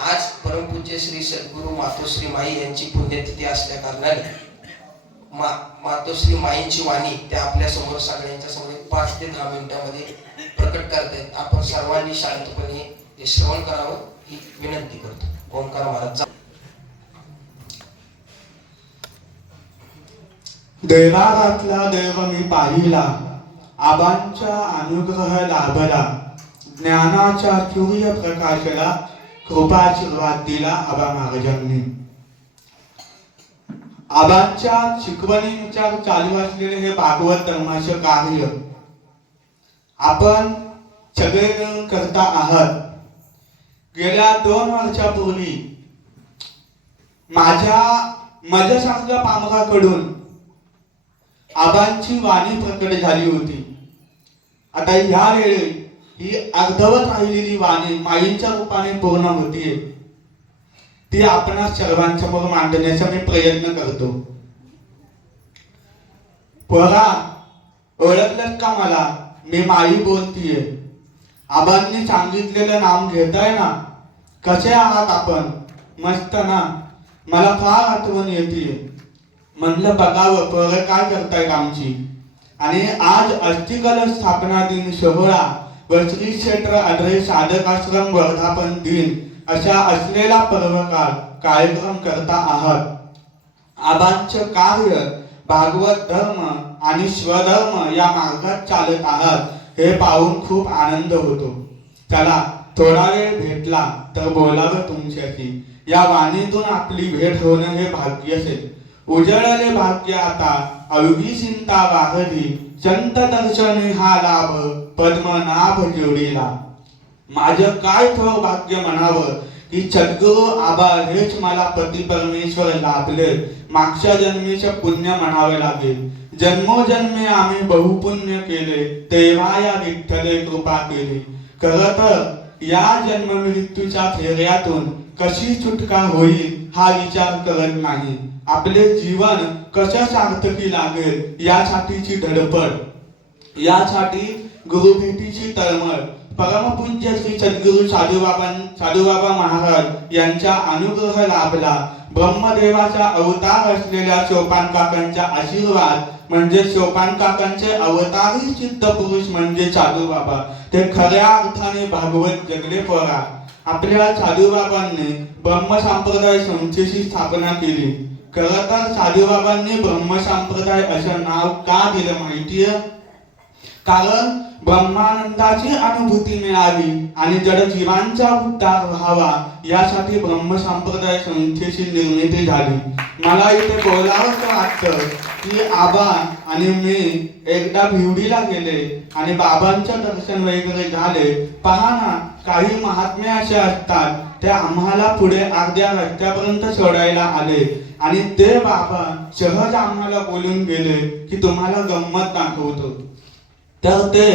आज परमपूज्य श्री सद्गुरू मातोश्री माई यांची पुण्यतिथी असल्या कारणाने मा मातोश्री माईंची वाणी त्या आपल्यासमोर सगळ्यांच्या समोर पाच ते दहा मिनिटांमध्ये प्रकट करतायत आपण सर्वांनी शांतपणे हे श्रवण करावं ही विनंती करतो ओंकार महाराज जा. दैवारातला देव मी पाहिला आबांच्या अनुग्रह लाभला ज्ञानाच्या सूर्य प्रकाशला कृपाशीर्वाद दिला आबा महाराजांनी. आबांच्या शिकवणीनुसार चालू असलेले हे भागवत धर्माचे कार्य आपण सगळे मिळून करता आहात. गेल्या दोन वर्षापूर्वी माझ्या माझ्यासारख्या पामराकडून आबांची वाणी प्रकट झाली होती. आता ह्या वेळी ही अर्धवत राहिलेली वाणी माईंच्या रूपाने पूर्ण होतीये ती आपणा सर्वांसमोर मांडण्याचा मी प्रयत्न करतो. पोरा ओळखलं का मला? मी माई बोलतीये. आबांनी सांगितलेलं नाम घेताय ना? कसे आहात आपण? मस्त ना? मला फार आठवण येते. म्हणलं बघावं पोरं काय करतायत आमची? आणि आज अस्थिकल स्थापना दिन सोहळा. वचनी क्षेत्र आढळे साधक आश्रम वर्धापन दिन अशा असलेला पर्वकाळ कार्यक्रम करता आहात. आबांच कार्य भागवत धर्म आणि स्वधर्म या मार्गात चालत आहात हे पाहून खूप आनंद होतो. चला थोडा वेळ भेटला तर बोलावं तुमच्याशी. या वाणीतून आपली भेट होणं हे भाग्य असेल. उजळले भाग्य आता अवघी चिंता वाहली संत दर्शनी हा लाभ पद्मनाभ जोडीला. माझं काय थोर भाग्य म्हणावं की सद्गुरू आबा हेच मला पती परमेश्वर लाभले. मागच्या जन्मीचे पुण्य म्हणावे लागेल. जन्मोजन्मी आम्ही बहुपुण्य केले तेव्हा या विठ्ठले कृपा केली. खर तर या जन्म मृत्यूच्या फेऱ्यातून कशी सुटका होईल हा विचार करत नाही. आपले जीवन कशा सार्थकी लागेल यासाठीची धडपड. यासाठी गुरुभेटीची तळमळ. परमपूज्य श्री सद्गुरु साधूबाबा साधूबाबा महाराज यांचा अनुग्रह लाभला. ब्रह्मदेवाचा अवतार असलेल्या सोपान काकांचा आशीर्वाद म्हणजे सोपान काकांचे अवतारी सिद्ध पुरुष म्हणजे साधूबाबा. ते खऱ्या अर्थाने भागवत जगले परा. आपल्या साधूबाबांनी ब्रह्मसंप्रदाय संस्थेची स्थापना केली. खरं तर साधूबाबांनी ब्रह्मसंप्रदाय असं नाव का दिलं माहितीये? कारण ब्रह्मानंदाची अनुभूती मिळावी आणि जडजीवांचा उद्धार व्हावा यासाठी ब्रह्मसंप्रदाय संस्थेची निर्मिती झाली. मला इथे बोलावंच वाटतं की आबा आणि मी एकदा भिवडीला गेले आणि बाबांचं दर्शन वगैरे झाले. पहा ना काही महात्मे असे असतात ते आम्हाला पुढे अर्ध्या रस्त्यापर्यंत सोडायला आले. आणि ते बाबा सहज आम्हाला बोलून गेले की तुम्हाला गंमत दाखवतो. तर ते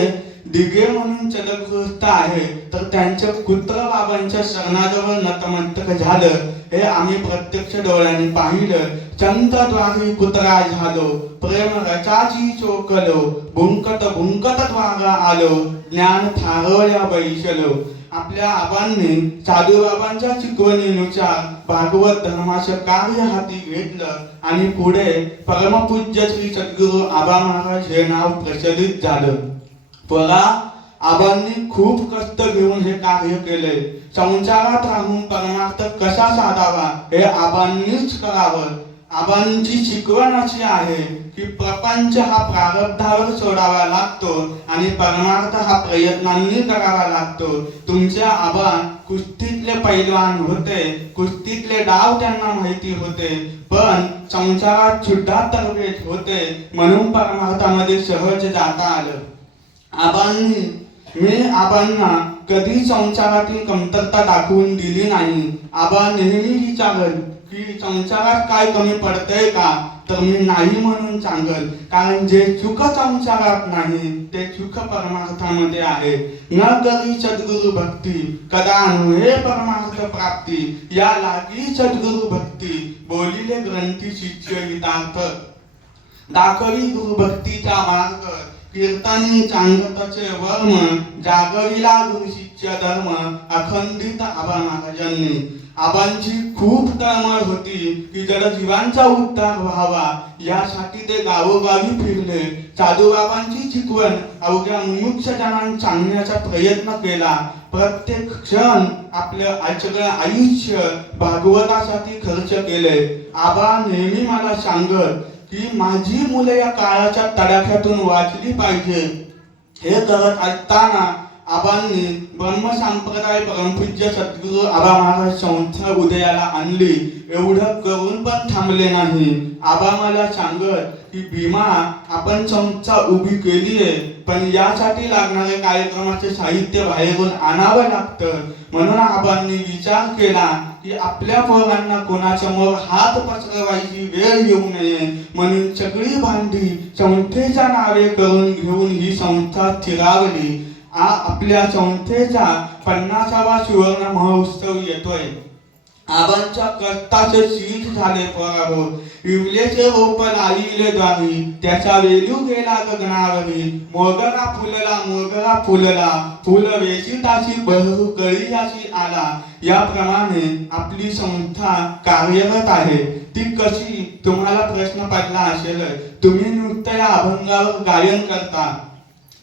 दिगे म्हणून चलगृहस्थ आहे तर त्यांच्या कुत्र बाबांच्या शरणाजवळ नतमस्तक झालं. हे आम्ही प्रत्यक्ष डोळ्यांनी पाहिलं. चंद्रद्वारी कुत्रा झालो प्रेम रचाची चोकलो भुंकत भुंकत द्वारा आलो ज्ञान थारवल्या बैसलो. आपल्या आबांनी साधूबाबांच्या शिकवणीनुसार भागवत धर्माचं कार्य हाती घेतलं आणि पुढे परमपूज्य श्री सद्गुरू आबा महाराज हे नाव प्रचलित झालं. परा आबांनी खूप कष्ट घेऊन हे कार्य केले. संसारात राहून परमार्थ कसा साधावा हे आबांनीच करावं. आबांची शिकवण अशी आहे की प्रपंच हा प्रारब्धावर सोडावा लागतो आणि परमार्थ हा प्रयत्नांनी करावा लागतो. तुमच्या आबा कुस्तीतले पैलवान होते कुस्तीतले डाव त्यांना माहिती होते पण संसारात सुद्धा तरबेज होते म्हणून परमार्थामध्ये सहज जाता आलं. आबांनी मी आबांना कधी संसारातील कमतरता दाखवून दिली नाही. आबा नेहमी विचारल की संसारात काय कमी पडतंय का? तर मी नाही म्हणून सांगल कारण जे चुक संसारात नाही ते चुक परमार्थामध्ये आहे. न करी सद्गुरु भक्ती कदा हे परमार्थ प्राप्ती या लागी सद्गुरु भक्ती बोलिले ग्रंथी शिष्य हितार्थ. दाखवी गुरु भक्तीचा मार्ग कीर्तनी चांगतचे वर्म जागविला गुरु शिष्य धर्म अखंडित आबा महाराजांनी आबांची खूप तळमळ होती की जर जीवांचा उद्धार व्हावा. यासाठी ते गावोगावी फिरले. साधूबाबांची शिकवण अवघ्या मुमुक्ष जणांना सांगण्याचा प्रयत्न केला. प्रत्येक क्षण आपलं आ- आयुष्य भागवतासाठी खर्च केले. आबा नेहमी मला सांगत की माझी मुले या काळाच्या तडाख्यातून वाचली पाहिजे. हे करत असताना आबांनी ब्रह्म संप्रदाय परमपूज्य सद्गुरू आबा महाराज संस्था उदयाला आणली एवढं करून पण थांबले नाही. आबा मला सांगत की भीमा आपण संस्था उभी केली आहे पण यासाठी लागणारे कार्यक्रमाचे साहित्य बाहेरून आणावं लागतं. म्हणून आबांनी विचार केला की आपल्या पोरांना कोणासमोर हात पसरवायची वेळ येऊ नये. म्हणून सगळी भांडी संस्थेच्या नावे करून घेऊन ही संस्था थिरावली. हा आपल्या संस्थेचा पन्नासावा सुवर्ण महोत्सव येतोय. आबांच्या कष्टाचे शीत झाले पराभो इवलेचे रोप लाविले द्वारी त्याचा वेलू गेला गगनावरी मोगरा फुलला मोगरा फुलला फुल वेशिताची बहरू कळीयाशी आला. याप्रमाणे आपली संस्था कार्यरत आहे. ती कशी? तुम्हाला प्रश्न पडला असेल तुम्ही नृत्य या अभंगावर गायन करता.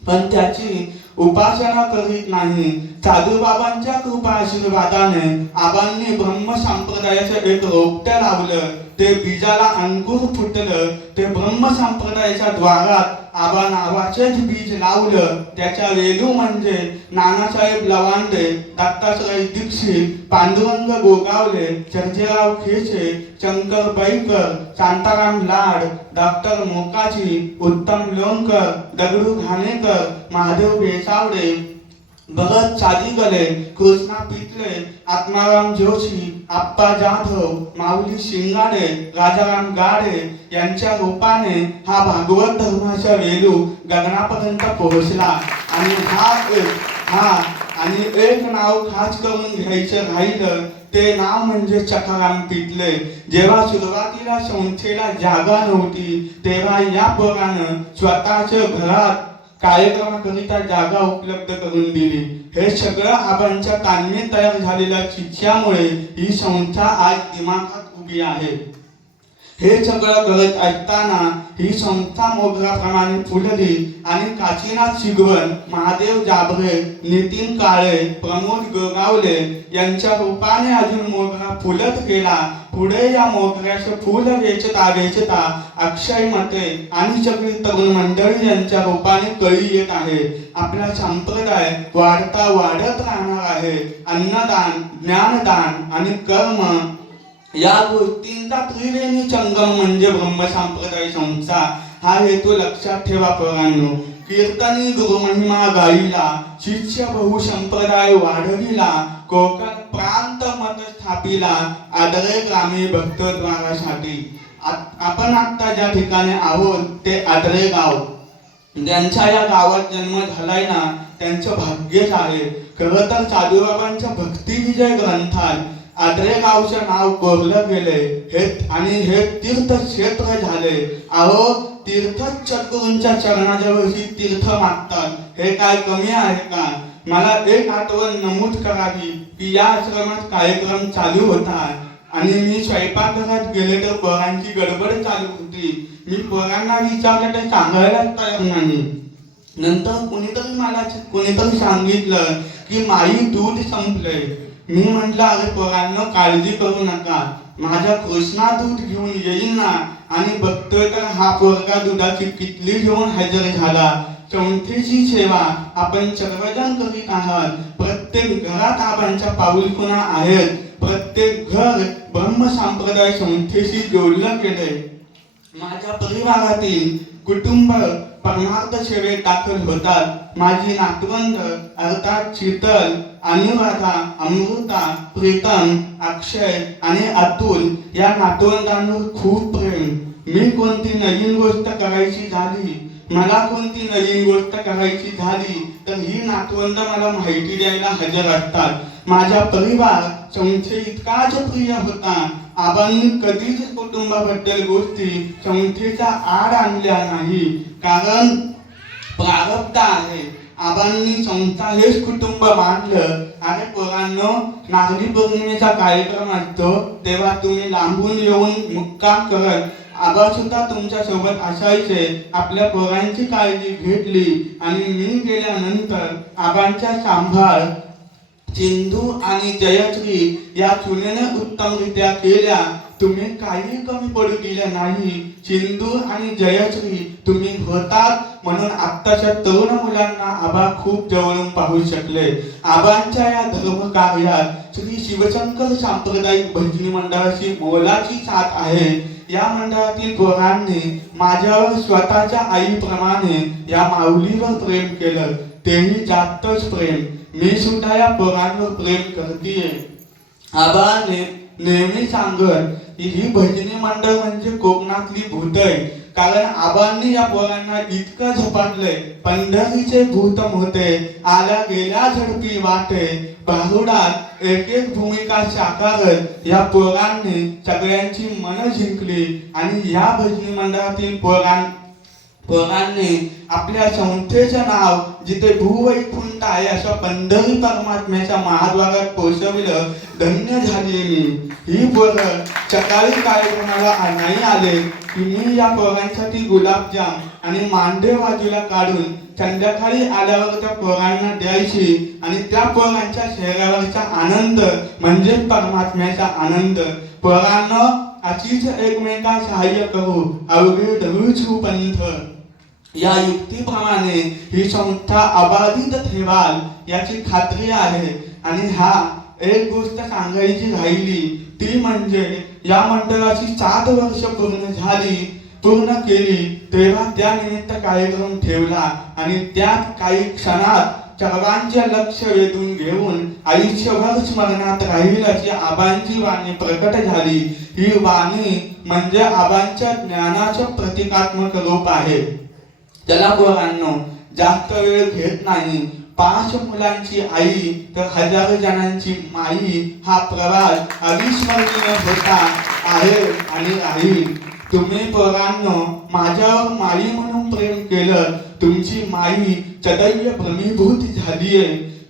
पण त्याची उपासना करीत नाही. साधूबाबांच्या कृपा आशीर्वादाने आबांनी ब्रह्म संप्रदायाचं एक रोपटं लावलं. ते बीजाला अंकुर फुटलं ते ब्रह्म संप्रदायाच्या द्वारात आबा नावाचेच बीज लावलं. त्याच्या वेलू म्हणजे नानासाहेब लवांडे दत्तासाहेब दीक्षित पांडुरंग गोगावले चंचेराव खेचे शंकर बैकर शांताराम लाड डॉक्टर मोकाजी उत्तम लोणकर दगडू घाणेकर महादेव बेसावडे भगत सादिगले कृष्णा पितले आत्माराम जोशी आप्पा जाधव माऊली शिंगाडे राजाराम गाडे यांच्या रूपाने हा भागवत धर्माच्या वेलू गगनापर्यंत पोहोचला. आणि हा एक हा आणि एक नाव खास करून घ्यायचं राहिलं ते नाव म्हणजे चकाराम पिटले जेव्हा सुरुवातीला संस्थेला जागा नव्हती तेव्हा या पोरानं स्वतःच्या घरात कार्यक्रमाकरिता जागा उपलब्ध करून दिली. हे सगळं आबांच्या तालमी तयार झालेल्या शिक्षामुळे ही संस्था आज दिमागात उभी आहे. हे सगळं गळत ऐकताना ही संस्था मोगराप्रमाणे फुलली आणि काशीनाथ शिगवण महादेव जाभरे नितीन काळे प्रमोद गोगावले यांच्या रूपाने अजून मोगरा फुलत गेला. पुढे या मोगऱ्याचे फुल वेचता वेचता अक्षय मते आणि सगळी तरुण मंडळी यांच्या रूपाने कळी येत आहे. आपला संप्रदाय वाढता वाढत राहणार आहे. अन्नदान ज्ञानदान आणि कर्म या गोष्टींचा त्रिवेणी संगम म्हणजे ब्रह्मसंप्रदाय संस्था. हा हेतू लक्षात ठेवा पोरांनो. कीर्तनी गुरु महिमा गाईला शिष्य बहु संप्रदाय वाढविला कोकण प्रांत मत स्थापिला आदरे ग्रामी भक्त द्वारासाठी. आपण आता ज्या ठिकाणी आहोत ते आदरे गाव. ज्यांच्या या गावात जन्म झालाय ना त्यांचं भाग्यच आहे. खरं तर साधूबाबांच्या भक्ती विजय ग्रंथात आद्रे गावचं नाव कोरलं गेले हे आणि हे तीर्थक्षेत्र झाले अहो तीर्थ सद्गुरूंच्या चरणाजवळची तीर्थ मागतात. हे काय कमी आहे का? मला एक आठवण नमूद करावी की या आश्रमात कार्यक्रम चालू होता. आणि मी स्वयंपाकघरात गेले तर पोरांची गडबड चालू होती. मी पोरांना विचारलं तर सांगायलाच तयार नाही. नंतर कोणीतरी मला कोणीतरी सांगितलं की माई दूध संपले मी म्हटलं अरे पोरांना काळजी करू नका. माझ्या कृष्णा दूध घेऊन येईल ना? आणि बघतोय तर हा पोरगा दुधाची किटली घेऊन हजर झाला. चौथीची सेवा आपण सर्वजण करीत आहात. प्रत्येक घरात आबांच्या पाऊलखुणा आहेत. प्रत्येक घर ब्रह्म संप्रदाय संस्थेशी जोडलं गेले माझ्या परिवारातील कुटुंब परमार्थ सेवेत दाखल होतात. माझी नातवंड अर्थात शीतल अनुराधा अमृता प्रीतम अक्षय आणि अतुल या नातवंडांवर खूप प्रेम. मी कोणती नवीन गोष्ट करायची झाली? मला कोणती नवीन गोष्ट करायची झाली? तर ही नातवंड मला माहिती द्यायला हजर असतात. माझा परिवार संशय इतकाच प्रिय होता. आबांनी कधीच कुटुंबाबद्दल गोष्टी संस्थेचा आड आणल्या नाही. कारण प्रारब्ध आहे. आबांनी संस्था हेच कुटुंब मानलं आणि पोरांनो नागरी पौर्णिमेचा कार्यक्रम असतो तेव्हा तुम्ही लांबून येऊन मुक्काम करत आबा सुद्धा तुमच्यासोबत असायचे. आपल्या पोरांची काळजी घेतली आणि मी गेल्यानंतर आबांचा सांभाळ सिंधू आणि जयश्री या सुनेने उत्तमरित्या केल्या. तुम्ही काही कमी पडू दिल्या नाही. सिंधू आणि जयश्री तुम्ही होतात म्हणून आत्ताच्या तरुण मुलांना आबा खूप जवळून पाहू शकले. आबांच्या या धर्म कार्यात श्री शिवशंकर सांप्रदायिक भजनी मंडळाची मोलाची साथ आहे. या मंडळातील पोरांनी माझ्यावर स्वतःच्या आईप्रमाणे या माऊलीवर प्रेम केलं. तेही जास्तच प्रेम. मी सुद्धा या पोरांवर प्रेम करतीये. आबाने नेहमी सांगत की ही भजनी मंडळ म्हणजे कोकणातली भूत आहे. कारण आबांनी या पोरांना इतकं झपाटलंय पंढरीचे भूत होते आल्या गेल्या झडपी वाटे. बाहुडात एक एक भूमिका साकारत या पोरांनी सगळ्यांची मन जिंकली आणि या भजनी मंडळातील पोरां पोरांनी आपल्या संस्थेचं नाव जिथे भूवैकुंठ आहे अशा पंढरी परमात्म्याच्या महाद्वारात पोहोचविलं धन्य झाली मी. ही पोरं सकाळी कार्यक्रमाला नाही आले की मी या पोरांसाठी गुलाबजाम आणि मांडे बाजूला काढून संध्याकाळी आल्यावर त्या पोरांना द्यायची आणि त्या पोरांच्या शरीरावरचा आनंद म्हणजे परमात्म्याचा आनंद. पोरांना अशीच एकमेका सहाय्य करू. अवघे धरूचू पंथ. या युक्तीप्रमाणे ही संस्था अबाधित ठेवाल याची खात्री आहे. आणि हा एक गोष्ट सांगायची राहिली ती म्हणजे या मंडळाची सात वर्ष पूर्ण झाली पूर्ण केली तेव्हा त्या निमित्त कार्यक्रम ठेवला आणि त्यात काही क्षणात सर्वांचे लक्ष वेधून घेऊन आयुष्यभर स्मरणात राहील अशी आबांची वाणी प्रकट झाली. ही वाणी म्हणजे आबांच्या ज्ञानाचं प्रतिकात्मक रूप आहे. त्याला पोरांनो जास्त वेळ घेत नाही. पाच मुलांची आई तर हजारो जणांची माई हा प्रवास अविस्मरणीय होता आहे आणि आई तुम्ही पोरांनो माझ्यावर माई म्हणून प्रेम केलं तुमची माई चदैव प्रमीभूत झालीये.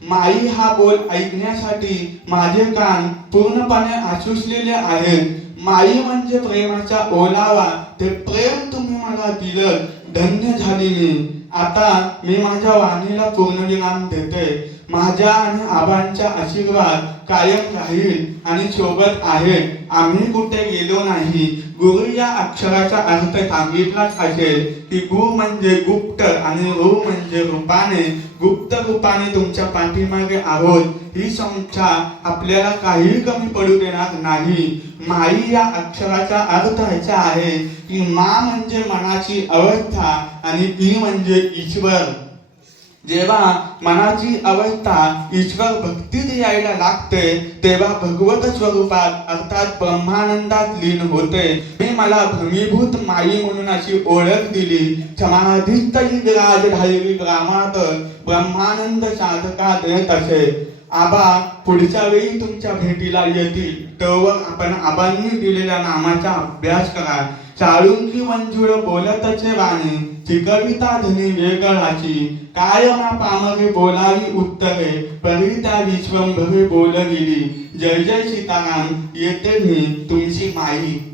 माई हा बोल ऐकण्यासाठी माझे कान पूर्णपणे आसुसलेले आहेत. माई म्हणजे प्रेमाचा ओलावा ते प्रेम तुम्ही मला दिलं. धन्य झाली मी आता मी माझ्या वाणीला पूर्णविराम देते. माझ्या आणि आबांच्या आशीर्वाद कायम राहील आणि सोबत आहे. आम्ही कुठे गेलो नाही. गुरु या अक्षराचा अर्थ सांगितलाच असेल की गु म्हणजे गुप्त आणि रू म्हणजे रूपाने. गुप्त रूपाने तुमच्या पाठीमागे आहोत. ही संख्या आपल्याला काही कमी पडू देणार नाही. माई या अक्षराचा अर्थ ह्याचा आहे की मा म्हणजे मनाची अवस्था आणि ई म्हणजे ईश्वर. जेव्हा मनाची अवस्था ईश्वर भक्तीत यायला लागते तेव्हा भगवत स्वरूपात अर्थात ब्रह्मानंदात लीन होते. मी मला भूमीभूत माई म्हणून अशी ओळख दिली. समाधीस्त ही विराज ढाळली ग्रामात ब्रह्मानंद साधका देत असे. आबा पुढच्या वेळी तुमच्या भेटीला येतील. तेव्हा आपण आबांनी दिलेल्या नामाचा अभ्यास करा. चाळुंकी मंजूर बोलतचे वाणी ती कविता धनी वेगळाची कायम ना बोलावी उत्तरे परिता विश्वंभवे बोल बोलविली. जय जय सीताराम येते मी तुमची माई.